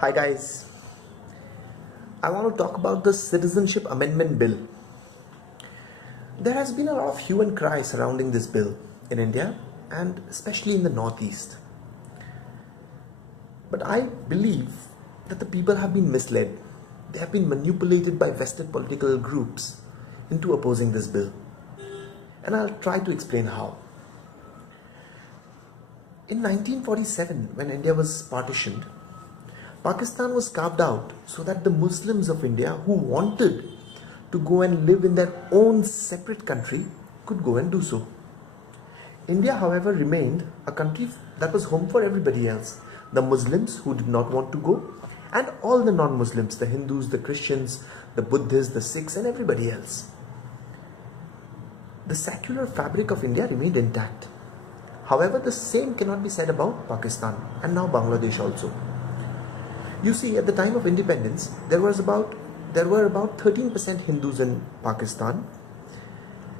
Hi guys, I want to talk about the Citizenship Amendment Bill. There has been a lot of hue and cry surrounding this bill in India and especially in the Northeast. But I believe that the people have been misled. They have been manipulated by vested political groups into opposing this bill. And I'll try to explain how. In 1947, when India was partitioned, Pakistan was carved out so that the Muslims of India who wanted to go and live in their own separate country could go and do so. India, however, remained a country that was home for everybody else. The Muslims who did not want to go, and all the non-Muslims, the Hindus, the Christians, the Buddhists, the Sikhs, and everybody else. The secular fabric of India remained intact. However, the same cannot be said about Pakistan and now Bangladesh also. You see, at the time of independence, there were about 13% Hindus in Pakistan,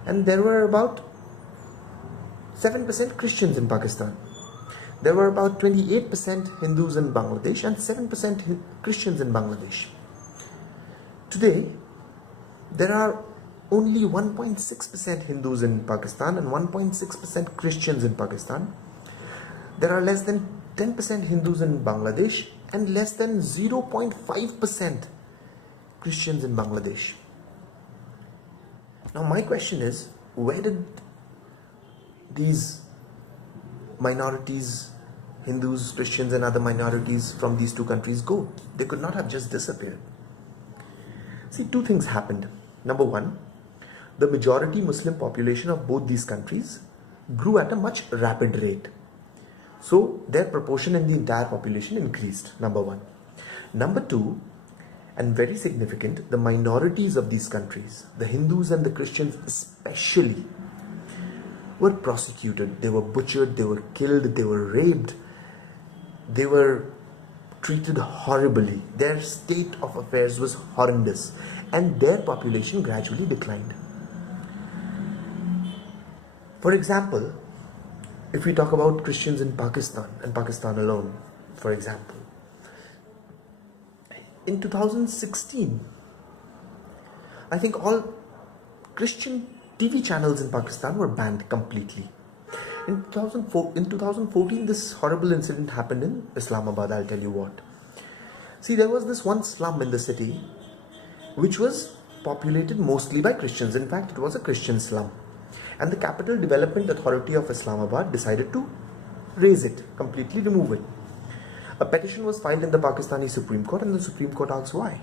and there were about 7% Christians in Pakistan. There were about 28% Hindus in Bangladesh and 7% Christians in Bangladesh. Today, there are only 1.6% Hindus in Pakistan and 1.6% Christians in Pakistan. There are less than 10% Hindus in Bangladesh and less than 0.5% Christians in Bangladesh. Now my question is, where did these minorities, Hindus, Christians and other minorities from these two countries go? They could not have just disappeared. See, two things happened. Number one, the majority Muslim population of both these countries grew at a much rapid rate. So their proportion in the entire population increased, number one. Number two, and very significant, the minorities of these countries, the Hindus and the Christians especially, were prosecuted. They were butchered, they were killed, they were raped, they were treated horribly. Their state of affairs was horrendous, and their population gradually declined. For example, if we talk about Christians in Pakistan and Pakistan alone, for example, in 2016, I think all Christian TV channels in Pakistan were banned completely. In 2014, this horrible incident happened in Islamabad. I'll tell you what. See, there was this one slum in the city which was populated mostly by Christians. In fact, it was a Christian slum. And the Capital Development Authority of Islamabad decided to raze it, completely remove it. A petition was filed in the Pakistani Supreme Court, and the Supreme Court asked why.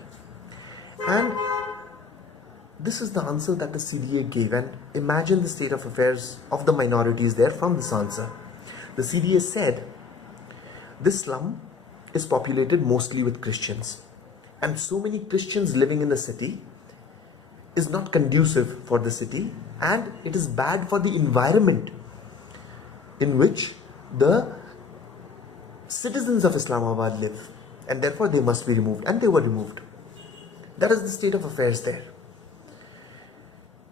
And this is the answer that the CDA gave, and imagine the state of affairs of the minorities there from this answer. The CDA said, this slum is populated mostly with Christians, and so many Christians living in the city is not conducive for the city, and it is bad for the environment in which the citizens of Islamabad live, and therefore they must be removed, and they were removed. That is the state of affairs there.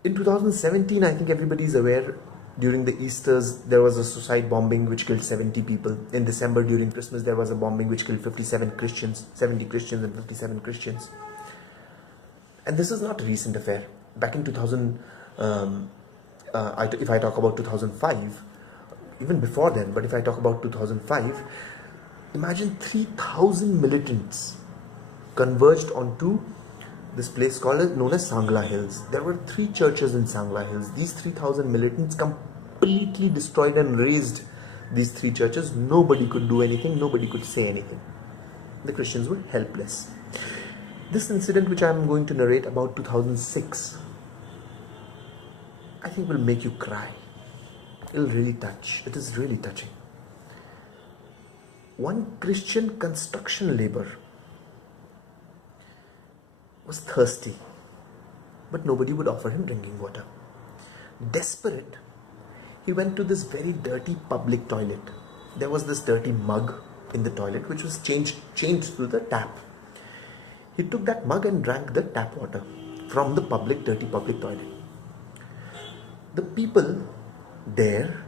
In 2017, I think everybody is aware, during the Easters, there was a suicide bombing which killed 70 people. In December, during Christmas, there was a bombing which killed 57 Christians, 70 Christians and 57 Christians. And this is not a recent affair. Back in 2000, if I talk about 2005, even before then, but if I talk about 2005, imagine 3,000 militants converged onto this place known as Sangla Hills. There were 3 churches in Sangla Hills. These 3,000 militants completely destroyed and razed these 3 churches. Nobody could do anything. Nobody could say anything. The Christians were helpless. This incident, which I am going to narrate about 2006, I think will make you cry. It'll really touch. It is really touching. One Christian construction laborer was thirsty, but nobody would offer him drinking water. Desperate, he went to this very dirty public toilet. There was this dirty mug in the toilet which was changed through the tap. He took that mug and drank the tap water from the dirty public toilet. The people there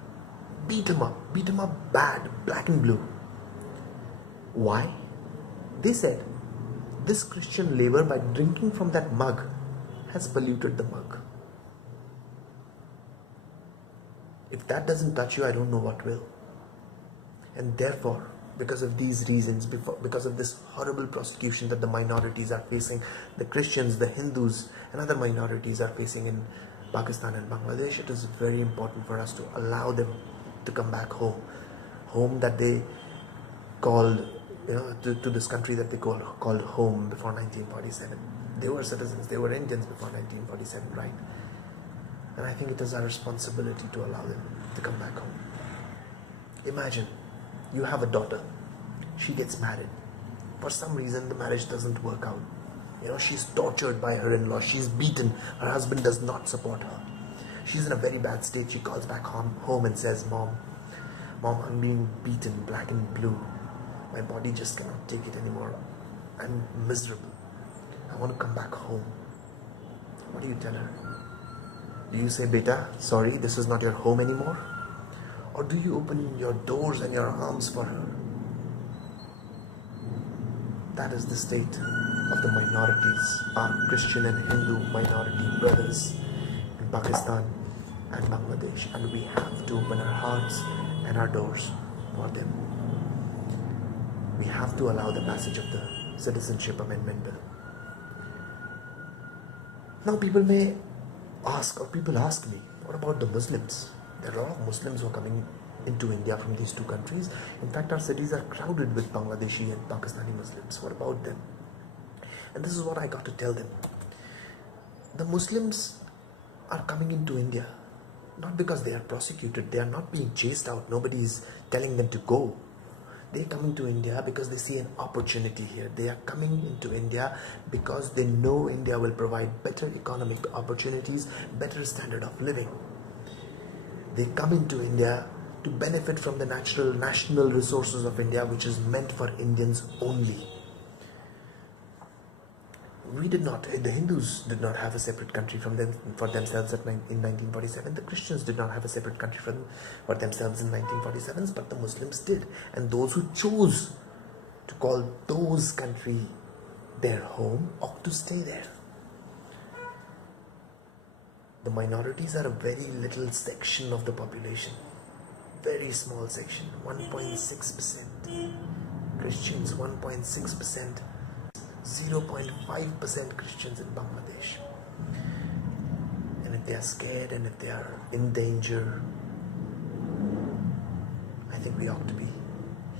beat him up bad, black and blue. Why? They said, this Christian labor, by drinking from that mug, has polluted the mug. If that doesn't touch you, I don't know what will. And therefore, because of these reasons, because of this horrible prosecution that the minorities are facing, the Christians, the Hindus, and other minorities are facing in Pakistan and Bangladesh, it is very important for us to allow them to come back home. Home that they called, to this country that they called home before 1947. They were citizens, they were Indians before 1947, right? And I think it is our responsibility to allow them to come back home. Imagine, you have a daughter, she gets married. For some reason, the marriage doesn't work out. She's tortured by her in-law, she's beaten, her husband does not support her. She's in a very bad state. She calls back home and says, Mom, I'm being beaten black and blue. My body just cannot take it anymore. I'm miserable. I want to come back home. What do you tell her? Do you say, Beta, sorry, this is not your home anymore? Or do you open your doors and your arms for her? That is the state of the minorities, our Christian and Hindu minority brothers in Pakistan and Bangladesh. And we have to open our hearts and our doors for them. We have to allow the passage of the Citizenship Amendment Bill. Now people may ask, or people ask me, what about the Muslims? There are a lot of Muslims who are coming into India from these two countries. In fact, our cities are crowded with Bangladeshi and Pakistani Muslims. What about them? And this is what I got to tell them. The Muslims are coming into India not because they are prosecuted. They are not being chased out. Nobody is telling them to go. They are coming to India because they see an opportunity here. They are coming into India because they know India will provide better economic opportunities, better standard of living. They come into India to benefit from the national resources of India, which is meant for Indians only. The Hindus did not have a separate country for themselves in 1947. The Christians did not have a separate country for themselves in 1947, but the Muslims did. And those who chose to call those country their home ought to stay there. The minorities are a very little section of the population. Very small section, 1.6%. Christians, 1.6%. 0.5% Christians in Bangladesh. And if they are scared and if they are in danger, I think we ought to be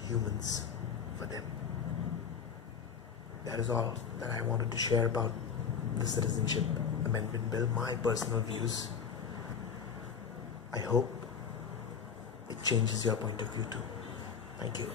humans for them. That is all that I wanted to share about the Citizenship Amendment Bill, my personal views. I hope it changes your point of view too. Thank you.